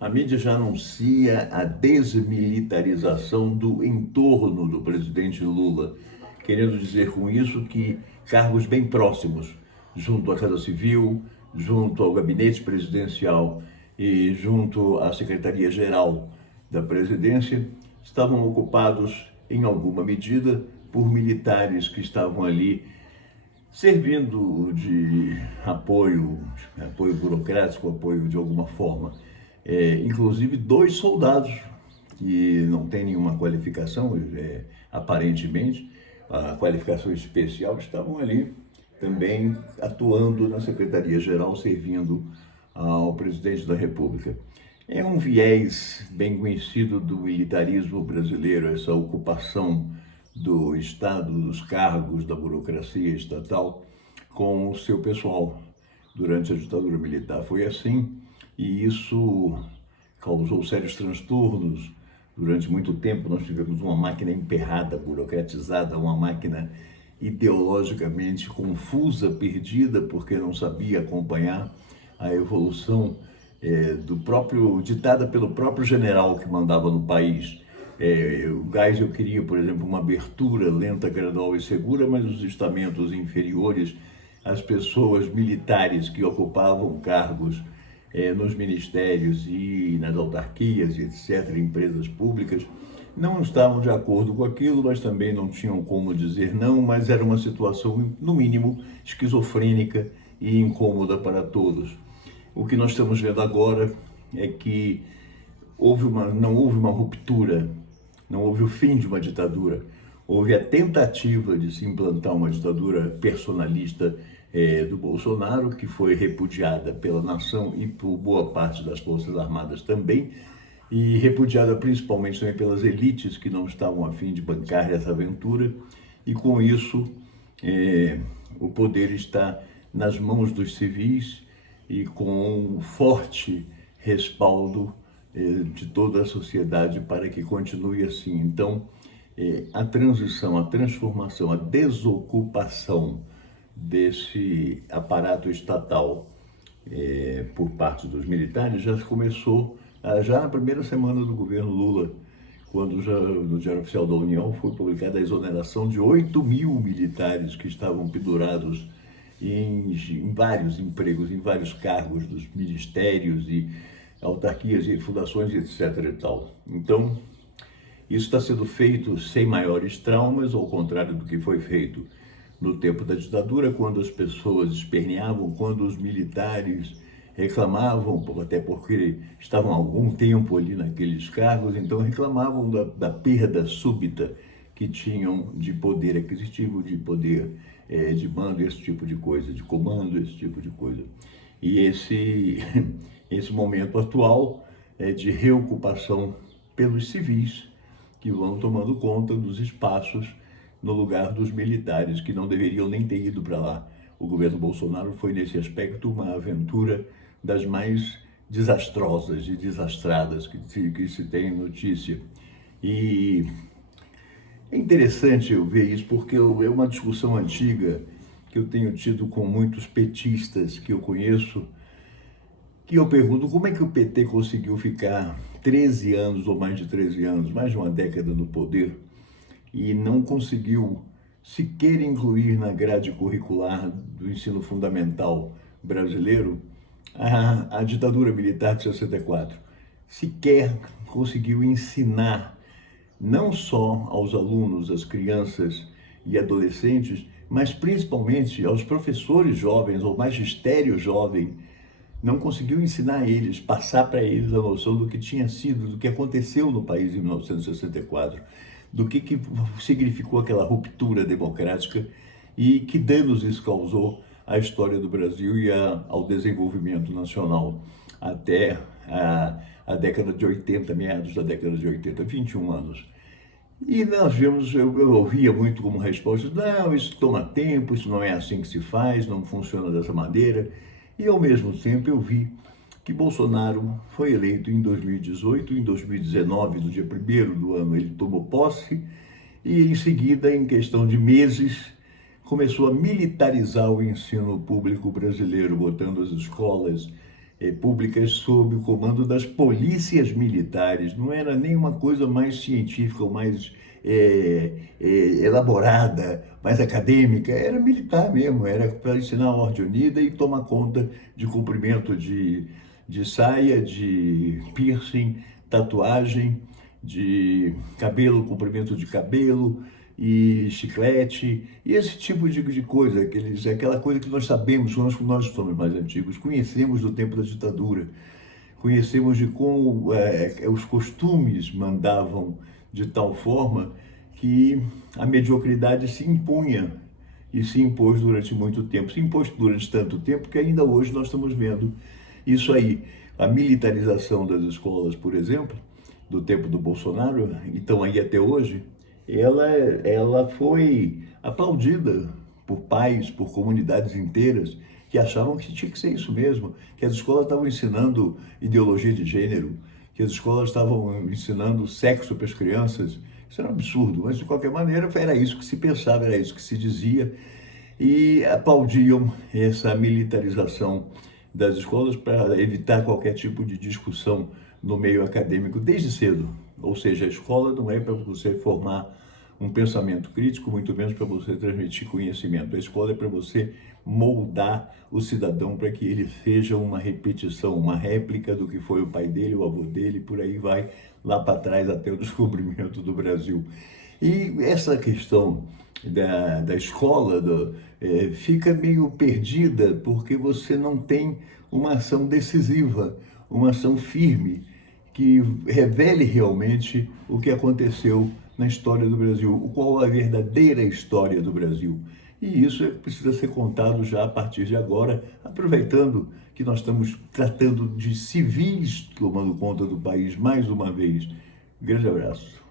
A mídia já anuncia a desmilitarização do entorno do presidente Lula, querendo dizer com isso que cargos bem próximos, junto à Casa Civil, junto ao gabinete presidencial e junto à Secretaria-Geral da Presidência, estavam ocupados, em alguma medida, por militares que estavam ali servindo de apoio burocrático, apoio de alguma forma. Inclusive 2 soldados que não têm nenhuma qualificação, aparentemente, a qualificação especial, estavam ali também atuando na Secretaria-Geral, servindo ao presidente da República. É um viés bem conhecido do militarismo brasileiro, essa ocupação do Estado, dos cargos, da burocracia estatal com o seu pessoal durante a ditadura militar. Foi assim e isso causou sérios transtornos. Durante muito tempo nós tivemos uma máquina emperrada, burocratizada, uma máquina ideologicamente confusa, perdida, porque não sabia acompanhar a evolução ditada pelo próprio general que mandava no país. O Geisel queria, por exemplo, uma abertura lenta, gradual e segura, mas os estamentos inferiores, as pessoas militares que ocupavam cargos nos ministérios e nas autarquias, e etc., empresas públicas, não estavam de acordo com aquilo, mas também não tinham como dizer não, mas era uma situação, no mínimo, esquizofrênica e incômoda para todos. O que nós estamos vendo agora é que não houve uma ruptura, não houve o fim de uma ditadura, houve a tentativa de se implantar uma ditadura personalista do Bolsonaro, que foi repudiada pela nação e por boa parte das Forças Armadas também, e repudiada principalmente também pelas elites que não estavam a fim de bancar essa aventura, e com isso o poder está nas mãos dos civis e com um forte respaldo de toda a sociedade para que continue assim. Então, a transição, a transformação, a desocupação desse aparato estatal por parte dos militares já começou já na primeira semana do governo Lula, quando já no Diário Oficial da União foi publicada a exoneração de 8.000 militares que estavam pendurados em vários empregos, em vários cargos dos ministérios e autarquias e fundações, etc. e tal. Então, isso está sendo feito sem maiores traumas, ao contrário do que foi feito no tempo da ditadura, quando as pessoas esperneavam, quando os militares reclamavam, até porque estavam há algum tempo ali naqueles cargos, então reclamavam da perda súbita que tinham de poder aquisitivo, de poder de mando, esse tipo de coisa, de comando, esse tipo de coisa. E esse momento atual é de reocupação pelos civis, que vão tomando conta dos espaços no lugar dos militares, que não deveriam nem ter ido para lá. O governo Bolsonaro foi, nesse aspecto, uma aventura das mais desastrosas e desastradas que se tem notícia. E é interessante eu ver isso, porque é uma discussão antiga que eu tenho tido com muitos petistas que eu conheço, que eu pergunto como é que o PT conseguiu ficar 13 anos, ou mais de 13 anos, mais de uma década no poder, e não conseguiu sequer incluir na grade curricular do ensino fundamental brasileiro a ditadura militar de 64. Sequer conseguiu ensinar não só aos alunos, às crianças e adolescentes, mas principalmente aos professores jovens, ao magistério jovem, não conseguiu ensinar a eles, passar para eles a noção do que tinha sido, do que aconteceu no país em 1964, do que significou aquela ruptura democrática e que danos isso causou à história do Brasil e ao desenvolvimento nacional até a década de 80, meados da década de 80, 21 anos. E nós vimos, eu ouvia muito como resposta, não, isso toma tempo, isso não é assim que se faz, não funciona dessa maneira. E ao mesmo tempo eu vi que Bolsonaro foi eleito em 2018, em 2019, no dia 1º do ano, ele tomou posse e em seguida, em questão de meses, começou a militarizar o ensino público brasileiro, botando as escolas públicas sob o comando das polícias militares. Não era nenhuma coisa mais científica ou mais elaborada, mais acadêmica, era militar mesmo, era para ensinar a ordem unida e tomar conta de comprimento de saia, de piercing, tatuagem, de cabelo, comprimento de cabelo e chiclete, e esse tipo de coisa, aquela coisa que nós sabemos, nós somos mais antigos, conhecemos do tempo da ditadura, conhecemos de como os costumes mandavam de tal forma que a mediocridade se impunha e se impôs durante muito tempo. Se impôs durante tanto tempo que ainda hoje nós estamos vendo isso aí. A militarização das escolas, por exemplo, do tempo do Bolsonaro, então aí até hoje, ela foi aplaudida por pais, por comunidades inteiras que achavam que tinha que ser isso mesmo, que as escolas estavam ensinando ideologia de gênero, que as escolas estavam ensinando sexo para as crianças. Isso era um absurdo, mas de qualquer maneira era isso que se pensava, era isso que se dizia, e aplaudiam essa militarização das escolas para evitar qualquer tipo de discussão no meio acadêmico desde cedo. Ou seja, a escola não é para você formar um pensamento crítico, muito menos para você transmitir conhecimento. A escola é para você moldar o cidadão para que ele seja uma repetição, uma réplica do que foi o pai dele, o avô dele, por aí vai, lá para trás até o descobrimento do Brasil. E essa questão da escola fica meio perdida porque você não tem uma ação decisiva, uma ação firme que revele realmente o que aconteceu na história do Brasil, qual a verdadeira história do Brasil. E isso precisa ser contado já a partir de agora, aproveitando que nós estamos tratando de civis tomando conta do país mais uma vez. Grande abraço.